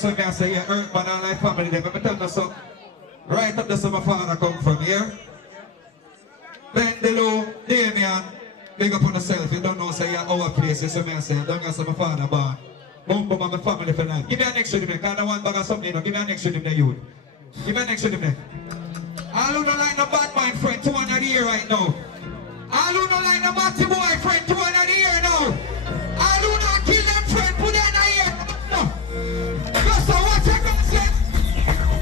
so I say, yeah, earth man and like family them. Let me tell you something. Right up there, my father come from here. Bendelo, Damien, big up on yourself. You don't know, say, you're our place. So I say, don't go, so my father born. Boom, boom, I'm a family for life. Give me an extra dim there, because I want bag of something, give me an extra dim there, youth. Give me an extra dim there. All who don't like no bad mind friend, 200 here right now. All who don't like no batty boy friend, 200 here now. All who don't kill them friend, put them here. No. Just so what you gonna say?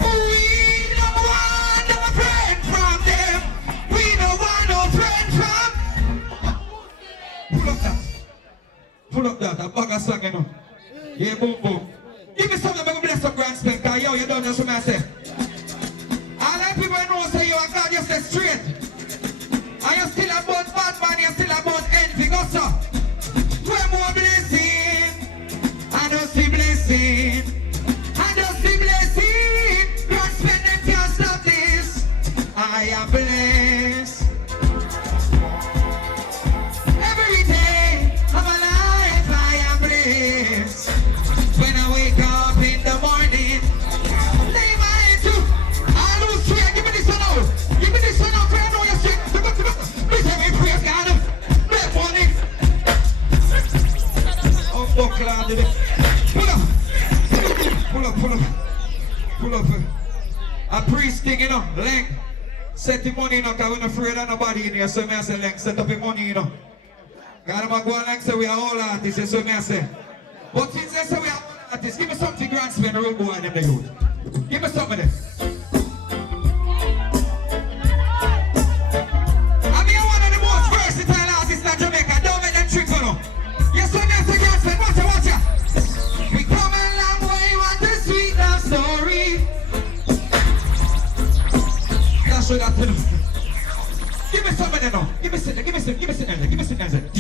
We don't want no friend from them. We don't want no friend from. Pull up that. Pull up that. A bag of song, you know. Yeah, boom, boom. Give me something, I'm going to bless some grand spec, because yo, you don't know what I say. All the people know say you are God, you stay straight. And you still about bad man, you still about envy, go so. One more blessing, I don't see blessing. I don't see blessing. Grand spec, them can't stop this. I am blessed. Every day of my life, I am blessed. When I wake up in the morning, lay my head to, I lose straight, give me this one out. Give me this one out, I know you're straight. Please let me praise God, make money. Oh, fuck, Lord, pull up. Pull up, pull up. Pull up. A priest thing, you know, length. Set the money, you know, because we're not afraid of nobody in here, so I say, length, set up the money, you know. God, I'm going to say we are all artists, so I say. But since they say we are all artists, give me something grand spend the road boy and them the youth. Give me something of this. I mean, one of the most versatile artists in Jamaica. Don't make them trick on them. Yes, so that's the grand spend. Watch it, watch it. We come a long way, what a sweet love story. I'll show that to them. Give me something of them. Give me something, give me something, give me something, give me something.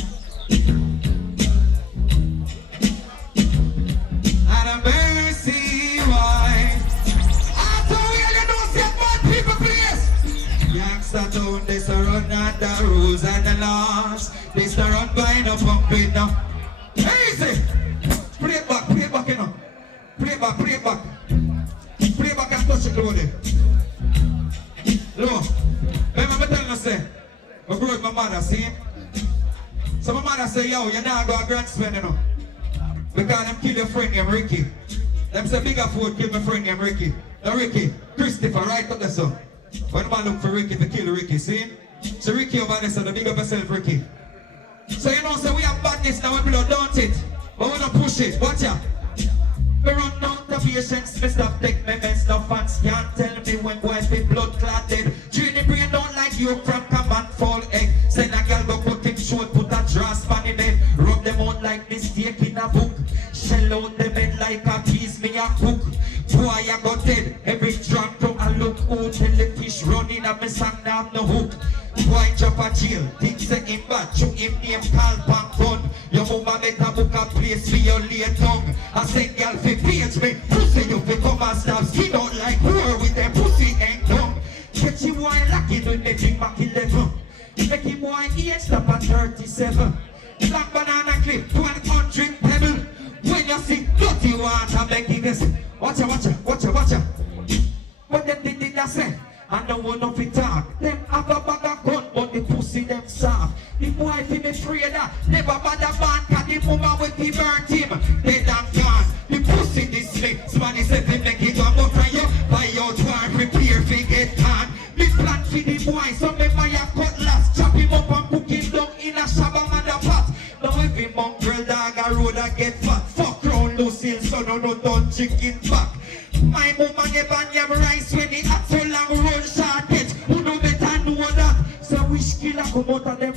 And a mercy, why? I don't really know say bad people please. Youngster town, they surround the rules and the laws. They surround by no pumping now. Easy! Play it back, you know. Play it back, play it back. Play it back and touch it loaded. Look, remember me telling you say, I grew up with my mother, see? So my mother say, yo, you're not going to grand spend, you know. Because them kill your friend named Ricky. Them say bigger food kill my friend named Ricky. Now Ricky, Christopher right up there so. When the man look for Ricky to kill Ricky, see? So Ricky over there so the big up yourself Ricky. So you know so we have badness now we blood don't it. But we don't push it, watch out. We run out of patience, me stop take me mess no fans can't tell me when boys be blood clotted. Dreamy brain don't like you from command fall egg. Send a girl go put him short, put a dress span in bed. Rub them out like mistake in a book. Shell out them head like a piece me a cook. Boy I got dead, every drunk to a look out. Tell the fish running and me sang down the hook. Boy drop a jail, things say him bad, show him name call back gun. Your mama make a book a place for your lay tongue. I say girl fi page me, pussy you fi come and stop. Skin out like war with them pussy and tongue. Catch him boy lucky when they drink back 11. Make him boy age stop at 37. Black banana clip, 100 pebble. When you see dirty water making this. Watch out, watch out, watch out, watch out. But them did that say, I don't want no fit talk. Them have a bag of gun, but the pussy them soft. The boy fi me afraid that never bother man, cause the woman with the burnt him. They damn gone. The pussy this way. Somebody said they make it one more for you. Buy your twine, prepare fi get tan. Me plan for the boy, so me buy a cutlass. Chop him up and cook him down in a shabba man a pot. Now every mongrel dog a road a get fat. Fuck round Lucille, so no done chicken back. My woman never yam rice when the hot so long road short it. Who know better know that? So wish killer come out of them.